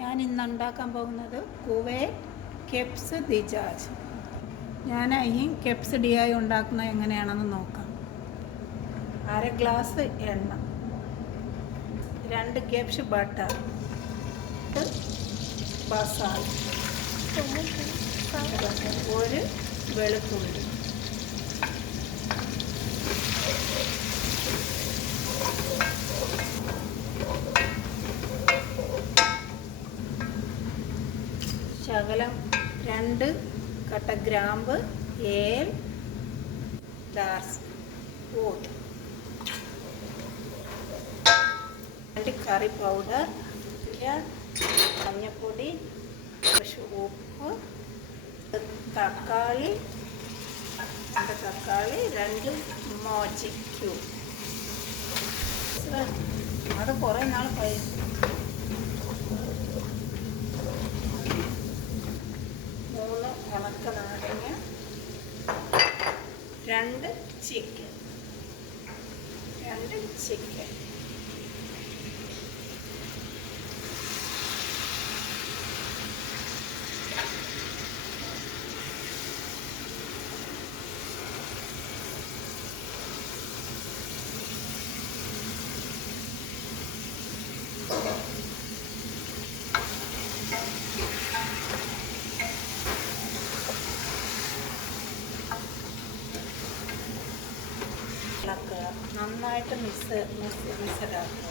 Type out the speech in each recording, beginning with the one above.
ഞാൻ ഇന്ന് ഉണ്ടാക്കാൻ പോകുന്നത് കുവൈറ്റ് കെപ്സ് ദിജാജ്. ഞാൻ ഈ കെപ്സ് ഡിയായി ഉണ്ടാക്കുന്നത് എങ്ങനെയാണെന്ന് നോക്കാം. 1/2 ഗ്ലാസ് എണ്ണ, 2 കെപ്സ് ബട്ടർ, മസാല, 1 വെളുത്തുള്ളി, ശകലം 2 കട്ട ഗ്രാമ്പ്, ഏൽ, ദാർസാൻ, 2 കറി പൗഡർ, മഞ്ഞൾപ്പൊടി, കുറച്ച് ഉപ്പ്, തക്കാളി 2 മോജി ക്യൂബ്. അത് കുറേ നാൾ കഴിയും. 3 ഉണക്ക നാരങ്ങ, 2 ചിക്കൻ. നന്നായിട്ട് മിക്സഡാക്കുക.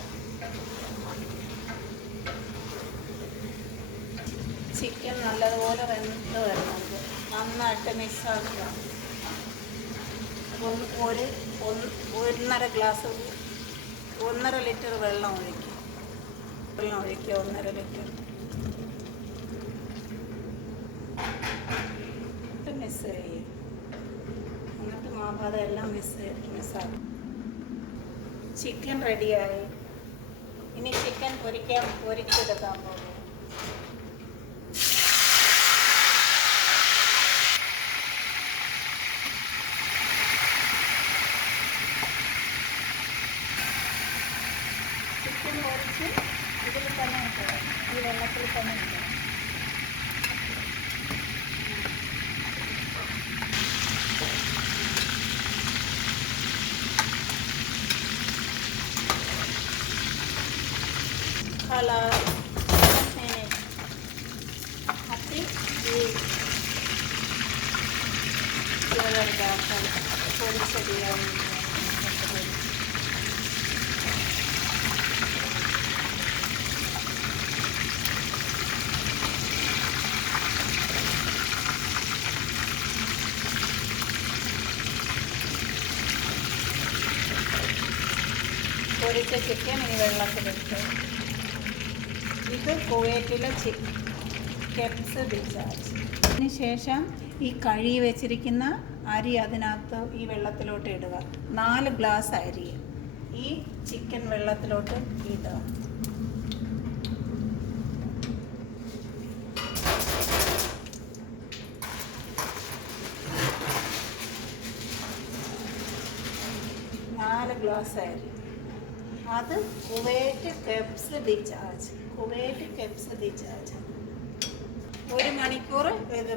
ചിക്കൻ നല്ലതുപോലെ വെന്ത് വരുന്നുണ്ട്. നന്നായിട്ട് മിക്സാക്കുക. അപ്പം 1.5 ഗ്ലാസ് 1.5 ലിറ്റർ വെള്ളം ഒഴിക്കുക. 1.5 ലിറ്റർ മിക്സ് ചെയ്യുക. എന്നിട്ട് മാവാതെല്ലാം മിക്സാക്കും. ചിക്കൻ റെഡിയായി. ഇനി ചിക്കൻ പൊരിച്ചെടുക്കാൻ പോകും. ചിക്കൻ പൊരിച്ച് ഇതിൽ തന്നെ ഇട്ടണം, ഈ വെള്ളത്തിൽ തന്നെ ഇട്ടണം. Color hati di jalan dasar polisi dia polisi chicken ini വെള്ളത്തിലിട്ട്. ഇത് കുവൈറ്റിലെ കെപ്സ് ദിജാജ്. അതിനുശേഷം ഈ കഴുകി വെച്ചിരിക്കുന്ന അരി അതിനകത്ത് ഈ വെള്ളത്തിലോട്ട് ഇടുക. 4 ഗ്ലാസ് അരി ഈ ചിക്കൻ വെള്ളത്തിലോട്ട് ഇടുക. അരി അത് കുവൈറ്റ് കെപ്സ് ദിജാജ്. 1 മണിക്കൂർ ഇത്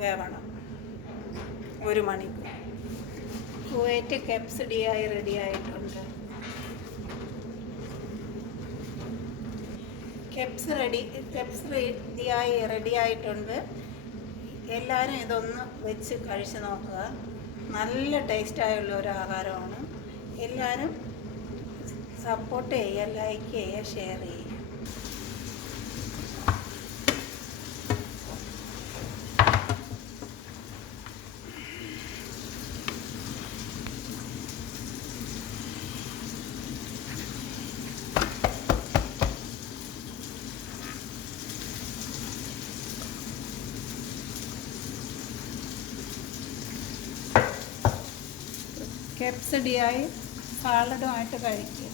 വേവണം. 1 മണിക്കൂർ. കുവൈറ്റ് കെപ്സ് ഡിയായി റെഡിയായിട്ടുണ്ട്. കെപ്സ് റെഡിയായിട്ടുണ്ട്. എല്ലാവരും ഇതൊന്ന് വെച്ച് കഴിച്ച് നോക്കുക. നല്ല ടേസ്റ്റായുള്ള ഒരു ആഹാരമാണ്. എല്ലാവരും സപ്പോർട്ട് ചെയ്യുക, ലൈക്ക് ചെയ്യുക, ഷെയർ ചെയ്യുക. കെപ്സ് ഡിയായി സാലഡുമായിട്ട് കഴിക്കുക.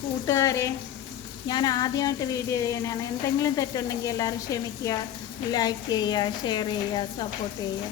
കൂട്ടുകാരെ, ഞാൻ ആദ്യമായിട്ട് വീഡിയോ ചെയ്യണതാണ്. എന്തെങ്കിലും തെറ്റുണ്ടെങ്കിൽ എല്ലാവരും ക്ഷമിക്കുക. ലൈക്ക് ചെയ്യുക, ഷെയർ ചെയ്യുക, സപ്പോർട്ട് ചെയ്യുക.